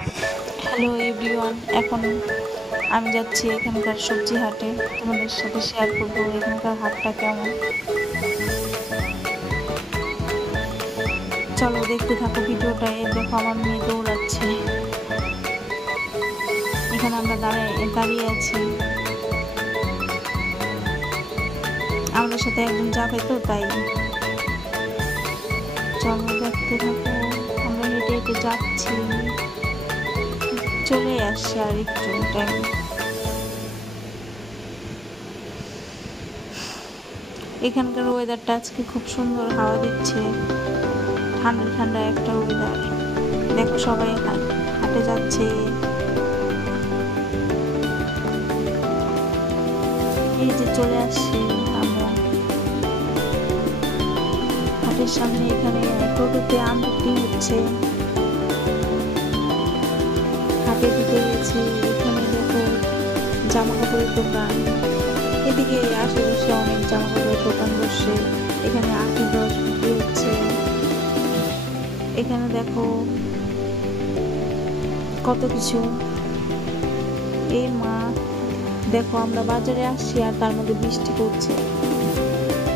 Hello everyone, এখন আমি যাচ্ছি এখানকার সবজি হাটে। তোমাদের সাথে শেয়ার করবো এখানকার হাটটা কেমন। চলো দেখতে থাকো ভিডিওটা। এই দেখো আমার মেয়ে দৌড়াচ্ছে। এখানে আমরা দাঁড়িয়ে আছি। আমাদের সাথে একজন যাবে তো তাই। চলো দেখতে থাকো। আমরা হেঁটে হেঁটে যাচ্ছি, চলে আসছি আর একটু টাইম। এখানকার ওয়েদারটা আজকে খুব সুন্দর, হাওয়া দিচ্ছে, ঠান্ডা ঠান্ডা একটা ওয়েদার। দেখো সবাই হাঁটে যাচ্ছে। এই যে চলে আসছি আমরা হাটের সামনে। এখানে টোটোতে আম বিক্রি হচ্ছে। হাটে ঢুকে গেছি। এখানে দেখো জামা কাপড়ের দোকান। এদিকে আশেপাশে অনেক জামা কাপড়ের দোকান বসে। এখানে আখের রস বিক্রি হচ্ছে। এখানে দেখো কত কিছু। এই মা দেখো, আমরা বাজারে আসছি আর তার মধ্যে বৃষ্টি পড়ছে।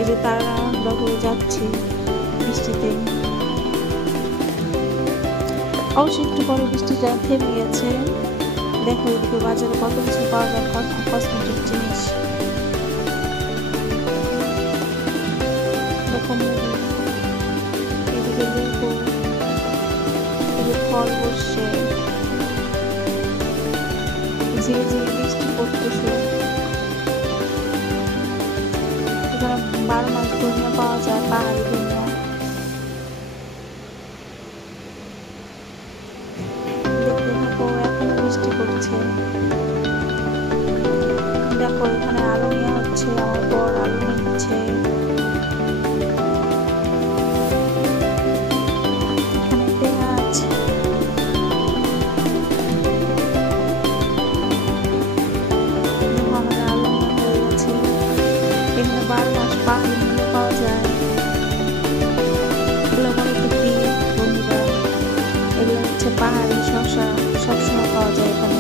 এই যে তাড়াহুড়া করে যাচ্ছি বৃষ্টিতে। অবশ্যই একটু পরে বৃষ্টিটা থেমে গেছে। দেখো এদিকে বাজারে কত কিছু পাওয়া যায়, কসমেটিক জিনিস। দেখো মুড়ি, এদিকে লেবু, এদিকে ফল বসছে। ঝিরে ঝিরে বৃষ্টি পড়তেছে। এখানে 12 মাস ধনিয়া পাওয়া যায়, পাহাড়ি ধনিয়া। দেখতে থাকো, এখনো বৃষ্টি পড়ছে। দেখো এখানে আলু নেওয়া হচ্ছে, আমার বর আলু নিচ্ছে। এখানে পেঁয়াজ। দেখো আমাদের আলু নেওয়া হয়ে গেছে। এখানে 12 মাস পাহাড়ি মূল্য পাওয়া যায়। এগুলো বলো তো কি বন্ধুরা? এগুলো হচ্ছে পাহাড়ি শসা, সবসময় পাওয়া যায় এখানে।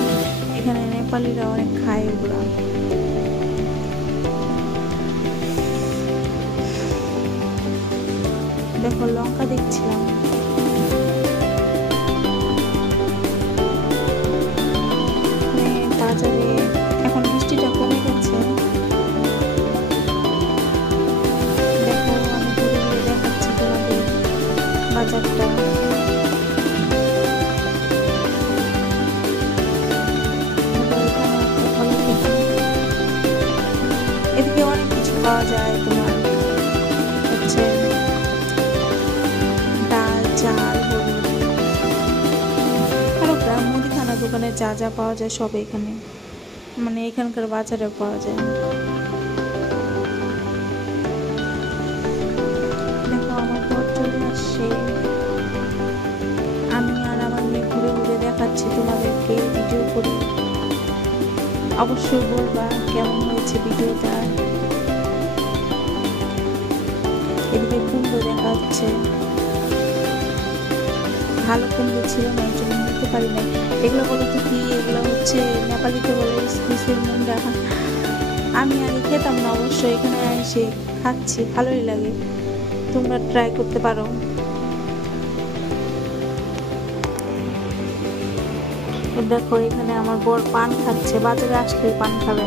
এখানে নেপালিরা অনেক খায় এগুলা। দেখো লঙ্কা দেখছিলাম। বাজারে এখন বৃষ্টিটা কমে গেছে। দেখো আমি ঘুরে ঘুরে দেখাচ্ছি তোমাদের বাজারটা। এদিকে অনেক কিছু পাওয়া যায়। তোমার হচ্ছে ডাল, চাল, হলুদ, আরো মুদিখানা দোকানে যা যা পাওয়া যায় সব এখানে, মানে এখানকার বাজারে পাওয়া যায়। দেখো আমার পর চলে আসছে। আমি আর আমার মেয়ে ঘুরে ঘুরে দেখাচ্ছি তোমাদেরকে, ভিডিও করি। অবশ্যই বলবা কেমন হয়েছে ভিডিওটা। এদিকে কুমড়ো দেখা যাচ্ছে। ভালো কুমড়ো ছিল না, এই জন্য নিতে পারি না। এগুলো বলো তো কি? এগুলো হচ্ছে নেপালিতে বলে স্পিসের মুন্ডা। আমি আগে খেতাম না, অবশ্যই এখানে এসে খাচ্ছি, ভালোই লাগে। তোমরা ট্রাই করতে পারো। দেখো এখানে আমার বর পান খাচ্ছে। বাজারে আসলে পান খাবে।